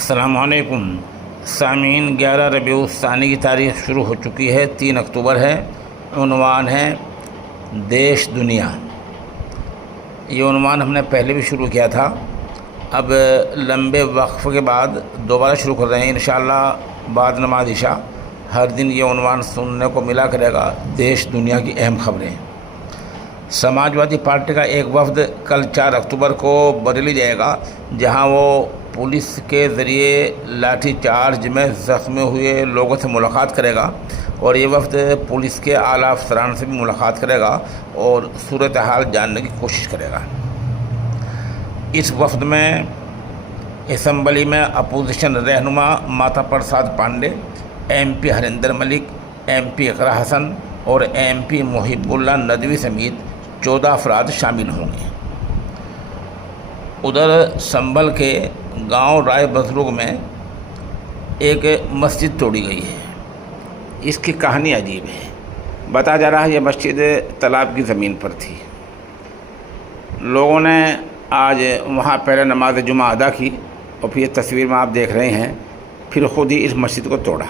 السلام علیکم سامعین، 11 ربیع الثانی کی تاریخ شروع ہو چکی ہے، 3 اکتوبر ہے۔ عنوان ہے دیش دنیا۔ یہ عنوان ہم نے پہلے بھی شروع کیا تھا، اب لمبے وقف کے بعد دوبارہ شروع کر رہے ہیں انشاءاللہ۔ بعد نماز عشاء ہر دن یہ عنوان سننے کو ملا کرے گا، دیش دنیا کی اہم خبریں۔ سماجوادی پارٹی کا ایک وفد کل 4 اکتوبر کو بریلی جائے گا، جہاں وہ پولیس کے ذریعے لاٹھی چارج میں زخمی ہوئے لوگوں سے ملاقات کرے گا، اور یہ وفد پولیس کے اعلیٰ افسران سے بھی ملاقات کرے گا اور صورتحال جاننے کی کوشش کرے گا۔ اس وفد میں اسمبلی میں اپوزیشن رہنما ماتا پرساد پانڈے، ایم پی ہریندر ملک، ایم پی اقرا حسن اور ایم پی محب اللہ ندوی سمیت 14 افراد شامل ہوں گے۔ ادھر سنبھل کے گاؤں رائے بزرگ میں ایک مسجد توڑی گئی ہے۔ اس کی کہانی عجیب ہے۔ بتایا جا رہا ہے یہ مسجد تالاب کی زمین پر تھی۔ لوگوں نے آج وہاں پہلے نماز جمعہ ادا کی، اور پھر یہ تصویر میں آپ دیکھ رہے ہیں، پھر خود ہی اس مسجد کو توڑا۔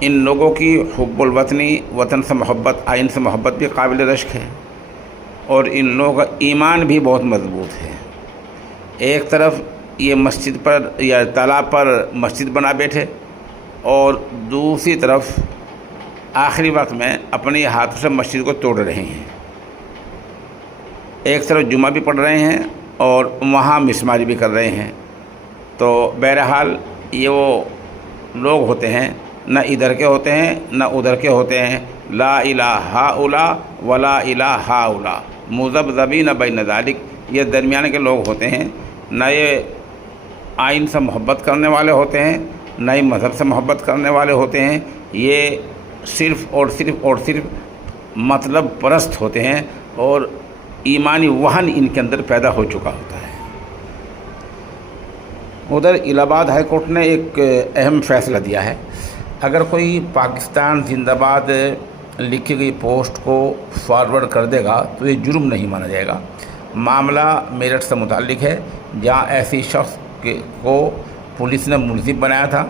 ان لوگوں کی حب الوطنی، وطن سے محبت، آئین سے محبت بھی قابل رشک ہے، اور ان لوگوں کا ایمان بھی بہت مضبوط ہے۔ ایک طرف یہ مسجد پر یا تالاب پر مسجد بنا بیٹھے، اور دوسری طرف آخری وقت میں اپنے ہاتھوں سے مسجد کو توڑ رہے ہیں۔ ایک طرف جمعہ بھی پڑھ رہے ہیں اور وہاں مسماری بھی کر رہے ہیں۔ تو بہرحال یہ وہ لوگ ہوتے ہیں، نہ ادھر کے ہوتے ہیں نہ ادھر کے ہوتے ہیں۔ لا الہ ہؤلاء ولا الہ ہؤلاء مذبذبین بین ذلک، یہ درمیانے کے لوگ ہوتے ہیں۔ نہ یہ آئین سے محبت کرنے والے ہوتے ہیں، نہ ہی مذہب سے محبت کرنے والے ہوتے ہیں۔ یہ صرف اور صرف مطلب پرست ہوتے ہیں، اور ایمانی وہن ان کے اندر پیدا ہو چکا ہوتا ہے۔ ادھر الہ آباد ہائی کورٹ نے ایک اہم فیصلہ دیا ہے۔ اگر کوئی پاکستان زندہ باد لکھی گئی پوسٹ کو فارورڈ کر دے گا تو یہ جرم نہیں مانا جائے گا۔ معاملہ میرٹھ سے متعلق ہے، جہاں ایسی شخص کو پولیس نے ملزم بنایا تھا۔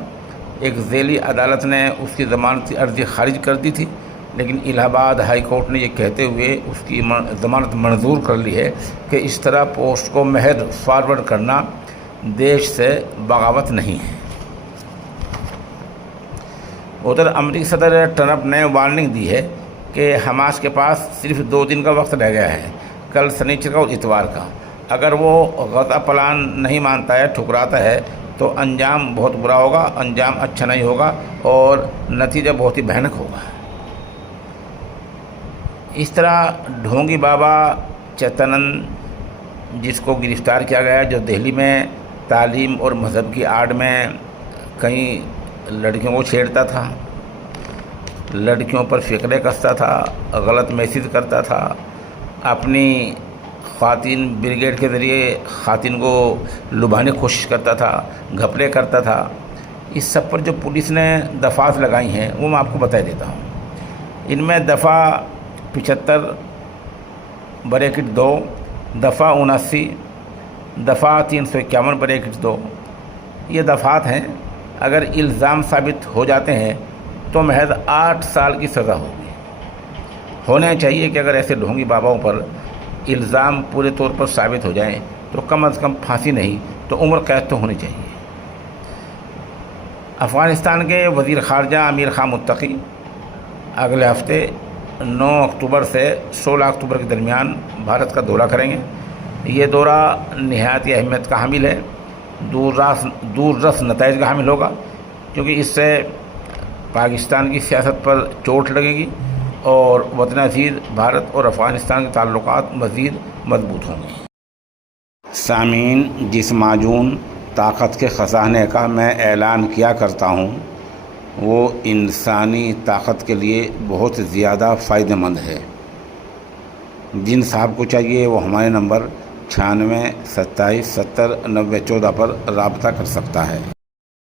ایک ذیلی عدالت نے اس کی ضمانتی عرضی خارج کر دی تھی، لیکن الہ آباد ہائی کورٹ نے یہ کہتے ہوئے اس کی ضمانت منظور کر لی ہے کہ اس طرح پوسٹ کو محض فارورڈ کرنا دیش سے بغاوت نہیں ہے۔ ادھر امریکی صدر ٹرمپ نے وارننگ دی ہے کہ حماس کے پاس صرف 2 دن کا وقت رہ گیا ہے، کل سنیچر کا اور اتوار کا۔ اگر وہ غزہ پلان نہیں مانتا ہے، ٹھکراتا ہے، تو انجام بہت برا ہوگا، انجام اچھا نہیں ہوگا، اور نتیجہ بہت ہی بھیانک ہوگا۔ اس طرح ڈھونگی بابا چیتنند، جس کو گرفتار کیا گیا، جو دہلی میں تعلیم اور مذہب کی آڑ میں کئی لڑکیوں کو چھیڑتا تھا، لڑکیوں پر فقرے کستا تھا، غلط میسج کرتا تھا، اپنی خواتین بریگیڈ کے ذریعے خواتین کو لبھانے کی کوشش کرتا تھا، گھپلے کرتا تھا۔ اس سب پر جو پولیس نے دفعات لگائی ہیں وہ میں آپ کو بتا دیتا ہوں۔ ان میں دفعہ 75 بریکٹ 2، دفعہ 79، دفعہ 351 بریکٹ 2، یہ دفعات ہیں۔ اگر الزام ثابت ہو جاتے ہیں تو محض 8 سال کی سزا ہوگی۔ ہونا چاہیے کہ اگر ایسے ڈھونگی باباؤں پر الزام پورے طور پر ثابت ہو جائیں تو کم از کم پھانسی نہیں تو عمر قید تو ہونی چاہیے۔ افغانستان کے وزیر خارجہ امیر خان متقی اگلے ہفتے 9 اکتوبر سے 16 اکتوبر کے درمیان بھارت کا دورہ کریں گے۔ یہ دورہ نہایت اہمیت کا حامل ہے، دور رس نتائج کا حامل ہوگا، کیونکہ اس سے پاکستان کی سیاست پر چوٹ لگے گی، اور وطن عزیز بھارت اور افغانستان کے تعلقات مزید مضبوط ہوں گے۔ سامعین، جس معجون طاقت کے خزانے کا میں اعلان کیا کرتا ہوں وہ انسانی طاقت کے لیے بہت زیادہ فائدہ مند ہے۔ جن صاحب کو چاہیے وہ ہمارے نمبر 96 27 70 90 14 پر رابطہ کر سکتا ہے۔